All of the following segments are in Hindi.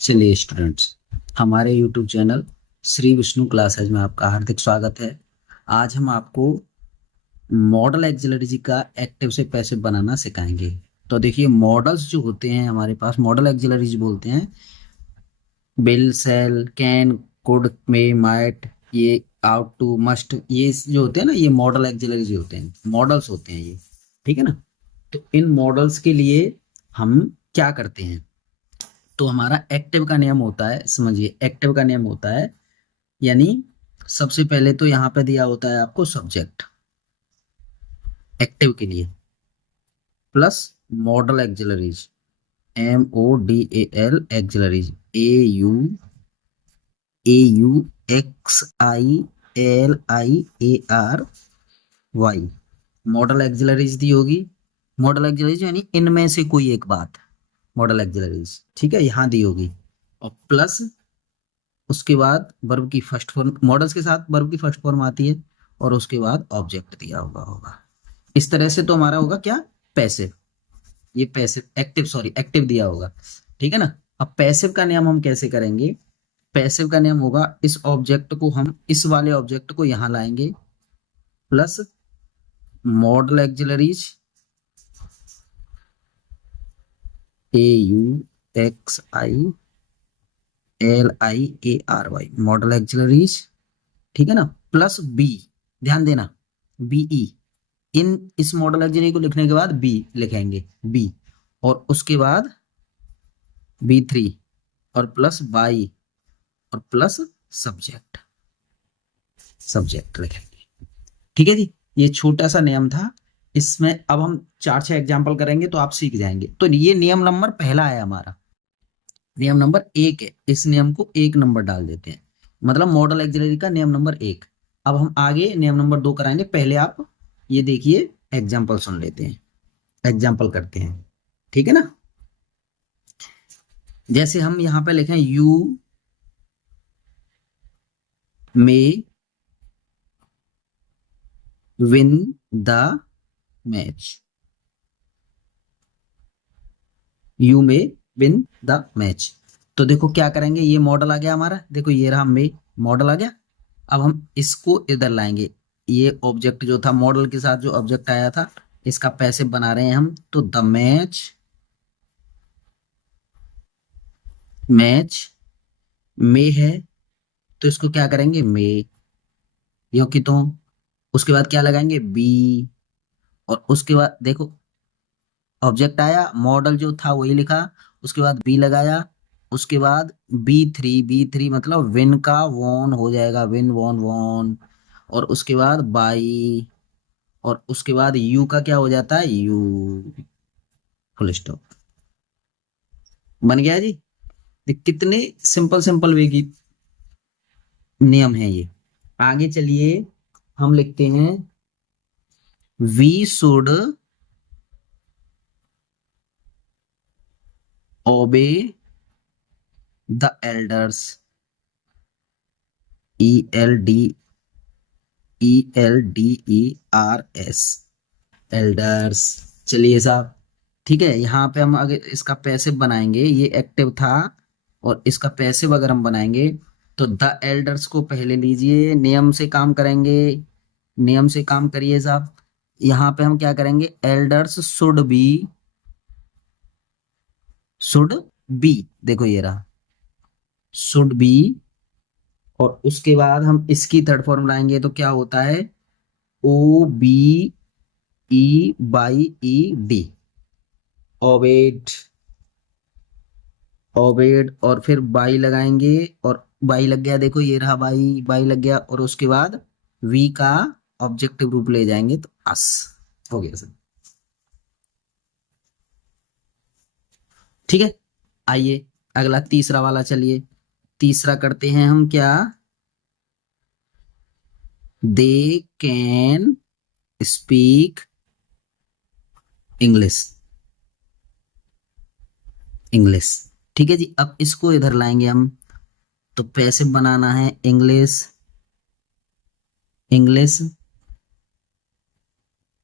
चलिए स्टूडेंट्स, हमारे YouTube channel Shri Vishnu classes में आपका हार्दिक स्वागत है। आज हम आपको मॉडल एक्सिलरी का एक्टिव से पैसिव बनाना सिखाएंगे। तो देखिए, मॉडल्स जो होते हैं हमारे पास, मॉडल एक्सिलरीज बोलते हैं। Will, shall, can, could, may, might, ये आउट टू, मस्ट, ये जो होते हैं ना, ये मॉडल एक्सिलरीज होते हैं, मॉडल्स होते हैं ये। ठीक है ना। तो इन मॉडल्स के लिए हम क्या करते हैं, तो हमारा एक्टिव का नियम होता है, समझिए एक्टिव का नियम होता है, यानी सबसे पहले तो यहाँ पे दिया होता है आपको सब्जेक्ट एक्टिव के लिए, प्लस मॉडल एक्सिलरीज, MODAL एक्सिलरीज, AUXILIARY, मॉडल एक्सिलरीज दी होगी। मॉडल एक्सिलरीज यानी इनमें से कोई एक बात, मॉडल एक्सिलरीज, ठीक है, यहाँ दी होगी। और प्लस उसके बाद वर्ब की फर्स्ट फॉर्म, मॉडल्स के साथ वर्ब की फर्स्ट फॉर्म आती है, और उसके बाद ऑब्जेक्ट दिया होगा। इस तरह से तो हमारा होगा क्या, पैसिव। ये पैसिव, एक्टिव, सॉरी एक्टिव दिया होगा। ठीक है ना। अब पैसिव का नियम हम कैसे करेंगे। पैसिव का नियम होगा, इस ऑब्जेक्ट को हम, इस वाले ऑब्जेक्ट को यहां लाएंगे, plus modal auxiliaries, AUXILIARY, modal auxiliaries, ठीक है ना, प्लस बी, ध्यान देना, बीई, इन इस मॉडल एक्सिलरी को लिखने के बाद बी लिखेंगे, बी, और उसके बाद B3, और प्लस बाई, और प्लस सब्जेक्ट, सब्जेक्ट लिखेंगे। ठीक है जी। ये छोटा सा नियम था। इसमें अब हम 4-6 एग्जाम्पल करेंगे तो आप सीख जाएंगे। तो ये नियम नंबर पहला है हमारा, नियम नंबर 1 है। इस नियम को 1 नंबर डाल देते हैं, मतलब मॉडल एक्सिलरी का नियम नंबर 1। अब हम आगे नियम नंबर 2 कराएंगे, पहले आप ये देखिए, एग्जाम्पल सुन लेते हैं, एग्जाम्पल करते हैं। ठीक है ना। जैसे हम यहाँ पे लिखें, you may win the match, you may win the match. तो देखो क्या करेंगे, ये मॉडल आ गया हमारा, देखो ये रहा मे, मॉडल आ गया। अब हम इसको इधर लाएंगे, ये ऑब्जेक्ट जो था, मॉडल के साथ जो ऑब्जेक्ट आया था, इसका पैसिव बना रहे हैं हम। तो द मैच, मैच मे है, तो इसको क्या करेंगे, मे, यो की तो, उसके बाद क्या लगाएंगे, बी, और उसके बाद देखो ऑब्जेक्ट आया, मॉडल जो था वही लिखा, उसके बाद बी लगाया, उसके बाद B3, मतलब विन का वॉन हो जाएगा, विन वॉन वॉन, और उसके बाद बाई, और उसके बाद यू का क्या हो जाता है, यू, फुल स्टॉप, बन गया जी। कितने सिंपल सिंपल वे की नियम है ये। आगे चलिए, हम लिखते हैं, we should obey the elders, ELDERS, elders. चलिए साहब, ठीक है, यहाँ पे हम अगर इसका पैसिव बनाएंगे, ये एक्टिव था, और इसका पैसिव अगर हम बनाएंगे, तो द एल्डर्स को पहले लीजिए, नियम से काम करेंगे, नियम से काम करिए साहब। यहाँ पे हम क्या करेंगे, एल्डर्स शुड बी, देखो ये रहा, शुड बी, और उसके बाद हम इसकी थर्ड फॉर्म लाएंगे, तो क्या होता है, OBEYED, ओबेड, ओबेड, और फिर बाई लगाएंगे, और बाई लग गया, देखो ये रहा बाई, बाई लग गया, और उसके बाद वी का ऑब्जेक्टिव रूप ले जाएंगे, तो अस हो गया सर। ठीक है। आइए अगला तीसरा वाला, चलिए तीसरा करते हैं हम क्या, they can speak English, English. ठीक है जी। अब इसको इधर लाएंगे हम, तो पैसिव बनाना है, इंग्लिश, इंग्लिश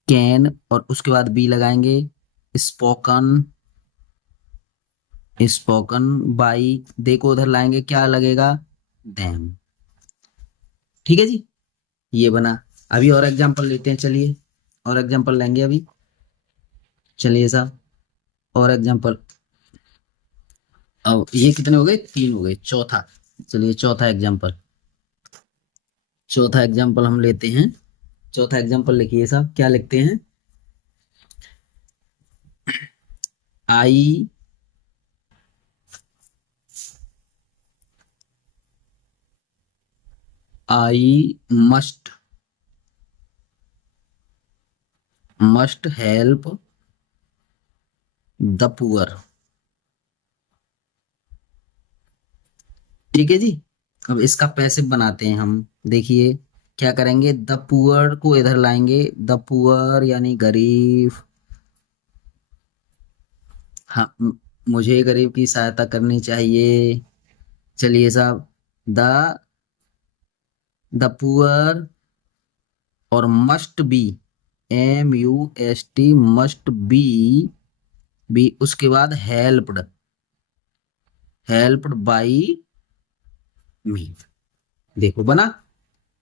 कैन, और उसके बाद बी लगाएंगे, स्पोकन, स्पोकन बाई, देखो उधर लाएंगे क्या लगेगा, देम। ठीक है जी, ये बना। अभी और एग्जांपल लेते हैं, चलिए और एग्जांपल लेंगे अभी। चलिए साहब, और एग्जांपल। अब ये कितने हो गए, 3 हो गए, चौथा। चलिए चौथा एग्जांपल, चौथा एग्जांपल हम लेते हैं। चौथा एग्जांपल लिखिए साहब, क्या लिखते हैं, I I must must help the poor. ठीक है जी। अब इसका पैसिव बनाते हैं हम। देखिए क्या करेंगे, द पुअर को इधर लाएंगे, द पुअर यानी गरीब। हाँ, मुझे गरीब की सहायता करनी चाहिए। चलिए साहब, द द पुअर और must be, MUST, must be उसके बाद हेल्प्ड, हेल्प्ड बाई मी। देखो बना,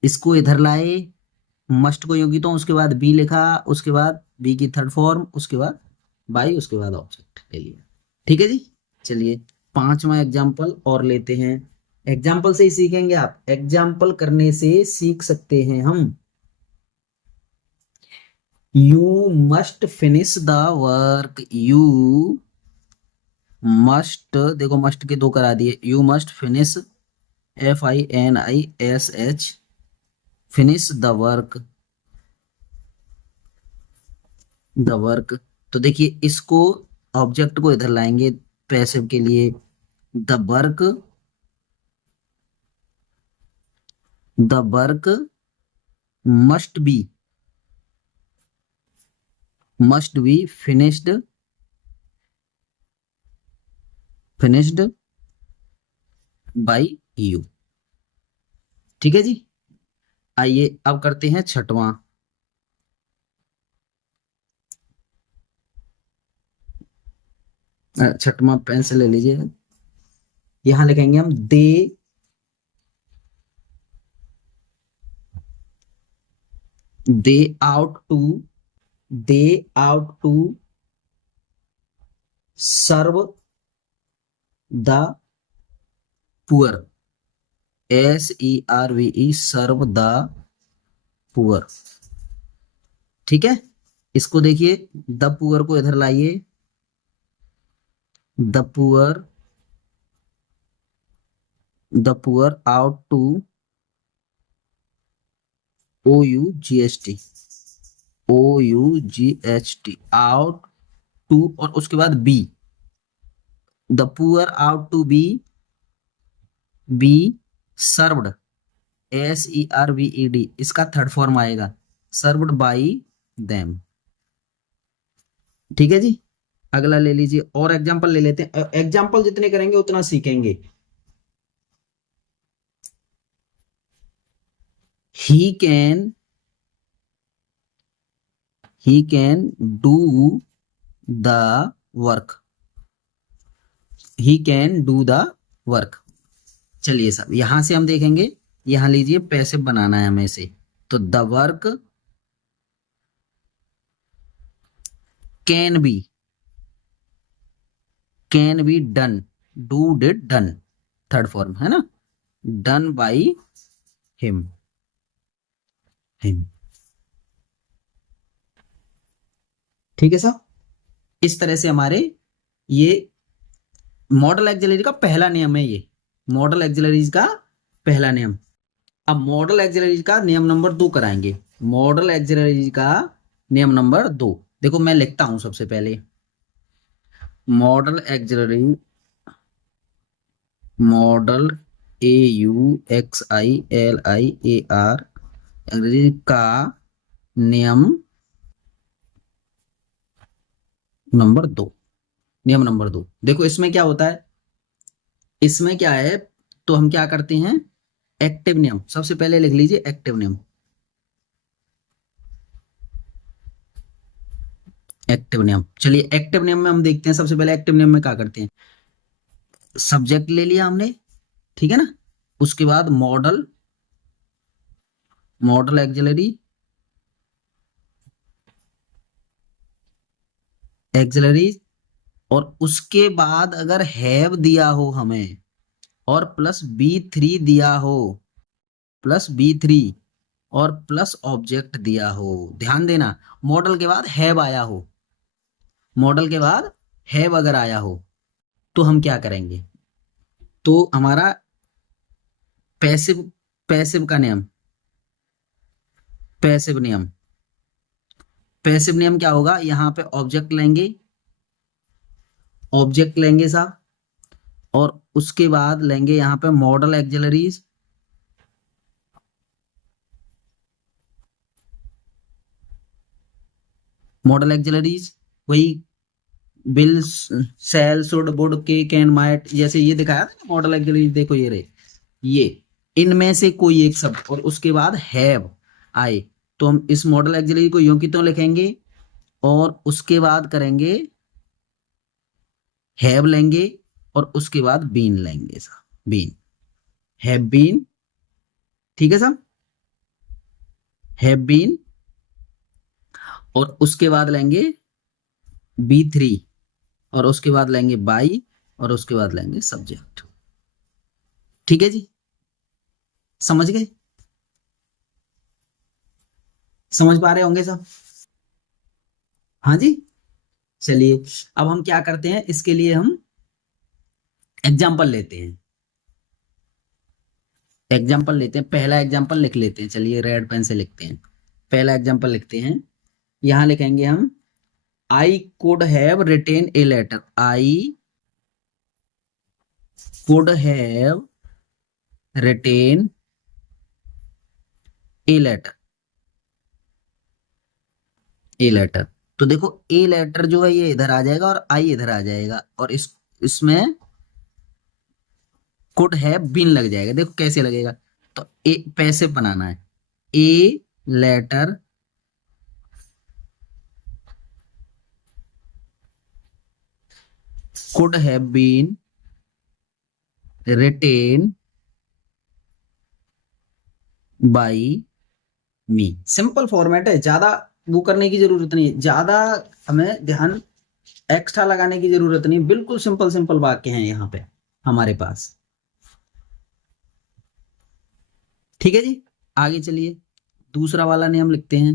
इसको इधर लाए, मस्ट को योगी तो उसके बाद बी लिखा, उसके बाद बी की थर्ड फॉर्म, उसके बाद बाई, उसके बाद ऑब्जेक्ट ले लिया। ठीक है जी। चलिए पांचवा एग्जाम्पल और लेते हैं। एग्जाम्पल से ही सीखेंगे आप, एग्जाम्पल करने से सीख सकते हैं हम। You must finish the work, you must, देखो मस्ट के दो करा दिए, you must finish, FINISH, finish the work, the work. तो देखिए इसको, ऑब्जेक्ट को इधर लाएंगे पैसिव के लिए, the work, the work must be finished by you. ठीक है जी। आइए अब करते हैं छठवां। छठवां पेन से ले लीजिए, यहां लिखेंगे हम they ought to they ought to serve the poor, SERVE, serve the poor. ठीक है, इसको देखिए, द पुअर को इधर लाइए, the poor ought to OUGHT ought to, और उसके बाद be, the poor ought to be served, SERVED, इसका थर्ड फॉर्म आएगा, सर्व्ड बाई देम। ठीक है जी। अगला ले लीजिए, और एग्जांपल ले लेते हैं, एग्जांपल जितने करेंगे उतना सीखेंगे। He can do the work, he can do the work. चलिए साहब, यहां से हम देखेंगे, यहां लीजिए पैसिव बनाना है हमें से, तो the work can be done, do did done, third form है ना, डन बाई हिम हिम। ठीक है साहब, इस तरह से हमारे ये मॉडल एक्सिलरी का पहला नियम है, ये मॉडल एक्सिलरीज का पहला नियम। अब मॉडल एक्सिलरीज का नियम नंबर 2 कराएंगे, मॉडल एक्सिलरीज का नियम नंबर 2। देखो मैं लिखता हूं सबसे पहले, मॉडल एक्सिलरी, मॉडल AUXILIAR का नियम नंबर 2। नियम नंबर 2, देखो इसमें क्या होता है, इसमें क्या है, तो हम क्या करते हैं, एक्टिव नियम सबसे पहले लिख लीजिए, एक्टिव नियम, एक्टिव नियम। चलिए एक्टिव नियम में हम देखते हैं, सबसे पहले एक्टिव नियम में क्या करते हैं, सब्जेक्ट ले लिया हमने, ठीक है ना। उसके बाद मॉडल, मॉडल एक्सिलरी, एक्सिलरी, और उसके बाद अगर हैव दिया हो हमें और प्लस B3 दिया हो, प्लस B3 और प्लस ऑब्जेक्ट दिया हो, ध्यान देना, मॉडल के बाद हैव आया हो, मॉडल के बाद हैव अगर आया हो तो हम क्या करेंगे, तो हमारा पैसिव, पैसिव का नियम, पैसिव नियम, पैसिव नियम क्या होगा, यहाँ पे ऑब्जेक्ट लेंगे, ऑब्जेक्ट लेंगे साहब, और उसके बाद लेंगे यहाँ पे मॉडल एक्सिलरीज, मॉडल एक्सिलरीज, वही विल, शैल, शुड, वुड, के, कैन, माइट, जैसे ये दिखाया था मॉडल एक्सिलरीज, देखो ये रहे, ये इनमें से कोई एक शब्द, और उसके बाद हैव आए, तो हम इस मॉडल एक्सिलरी को यूं की त्यों लिखेंगे, और उसके बाद करेंगे हैव लेंगे, और उसके बाद बीन लेंगे साहब, बीन, हैव बीन, ठीक है साहब, हैव बीन, और उसके बाद लेंगे B3, और उसके बाद लेंगे बाई, और उसके बाद लेंगे सब्जेक्ट, ठीक है जी, समझ गए, समझ पा रहे होंगे साहब, हाँ जी। चलिए अब हम क्या करते हैं, इसके लिए हम एग्जाम्पल लेते हैं, एग्जाम्पल लेते हैं, पहला एग्जाम्पल लिख लेते हैं, चलिए रेड पेन से लिखते हैं, पहला एग्जाम्पल लिखते हैं, यहां लिखेंगे हम, I could have written a letter, I could have written a letter, a letter, तो देखो ए लेटर जो है ये इधर आ जाएगा और आई इधर आ जाएगा, और इसमें कुड हैव बीन लग जाएगा, देखो कैसे लगेगा, तो ए पैसिव बनाना है, a letter could have been written by me, simple format है, ज्यादा वो करने की जरूरत नहीं है, ज्यादा हमें ध्यान एक्स्ट्रा लगाने की जरूरत नहीं, बिल्कुल सिंपल सिंपल वाक्य हैं यहाँ पे हमारे पास, ठीक है जी। आगे चलिए दूसरा वाला नियम लिखते हैं,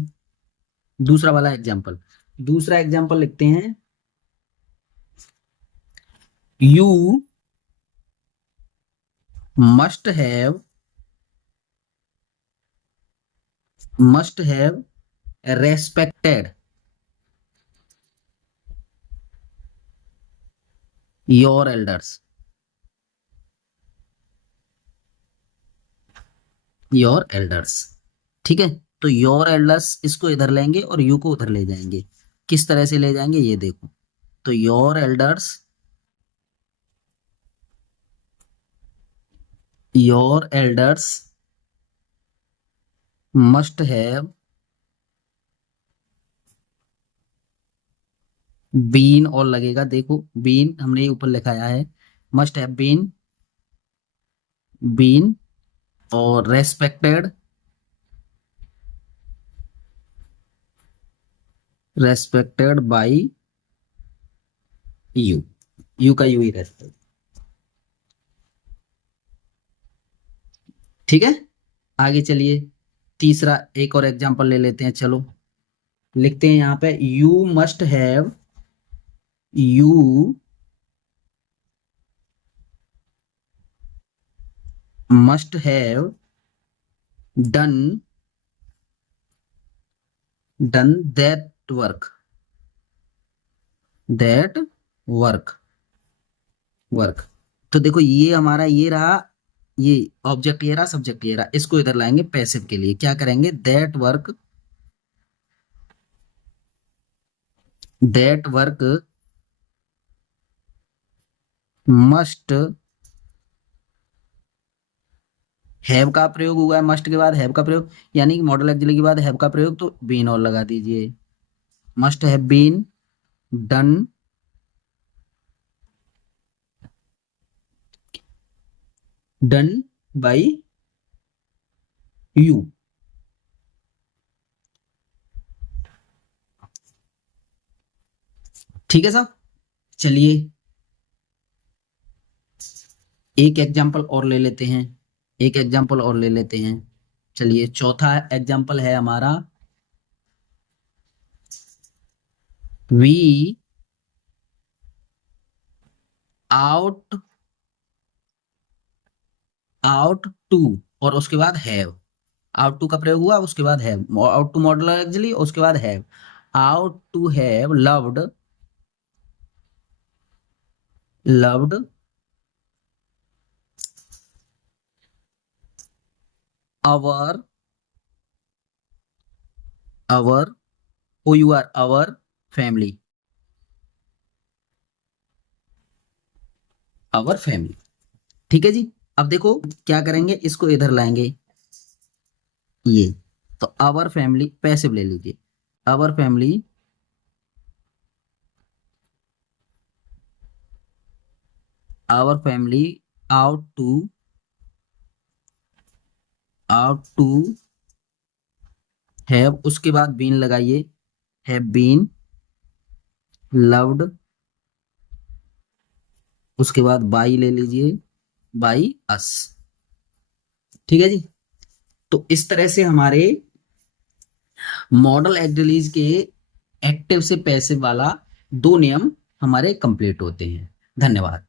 दूसरा वाला एग्जाम्पल, दूसरा एग्जाम्पल लिखते हैं, you must have, must have respected your elders, your elders, ठीक है, तो योर एल्डर्स इसको इधर लेंगे और यू को उधर ले जाएंगे, किस तरह से ले जाएंगे ये देखो, तो your elders, your elders must have been, और लगेगा देखो बीन हमने ऊपर लिखाया है, मस्ट हैव बीन, बीन, और respected, respected by you, you का यू ही रहता है, ठीक है। आगे चलिए तीसरा एक और एग्जांपल ले लेते हैं, चलो लिखते हैं यहाँ पे, you must have, you must have done, done that work, that work, work, तो देखो ये हमारा ये रहा, ये ऑब्जेक्ट ये रहा, सब्जेक्ट ये रहा, इसको इधर लाएंगे पैसिव के लिए, क्या करेंगे, that work, that work must have का प्रयोग हुआ है, मस्ट के बाद हैव का प्रयोग, यानी कि मॉडल एक्चुअली के बाद हैव का प्रयोग, तो बीन और लगा दीजिए, must have been done done by you. ठीक है साहब, चलिए एक एग्जांपल और ले लेते हैं, एक एग्जांपल और ले लेते हैं। चलिए चौथा एग्जांपल है हमारा, वी आउट आउट टू, और उसके बाद हैव। आउट टू का प्रयोग हुआ, उसके बाद have, ought to modal actually, उसके बाद have. Ought to have loved, loved our our O U R our family, our family. ठीक है जी। अब देखो क्या करेंगे, इसको इधर लाएंगे, ये तो our फैमिली पैसिव ले लीजिए, our family ought to have, उसके बाद बीन लगाइए, हैव बीन लव्ड, उसके बाद बाई ले लीजिए, बाई अस। ठीक है जी। तो इस तरह से हमारे मॉडल एक्सिलरीज के एक्टिव से पैसिव वाला दो नियम हमारे कंप्लीट होते हैं। धन्यवाद।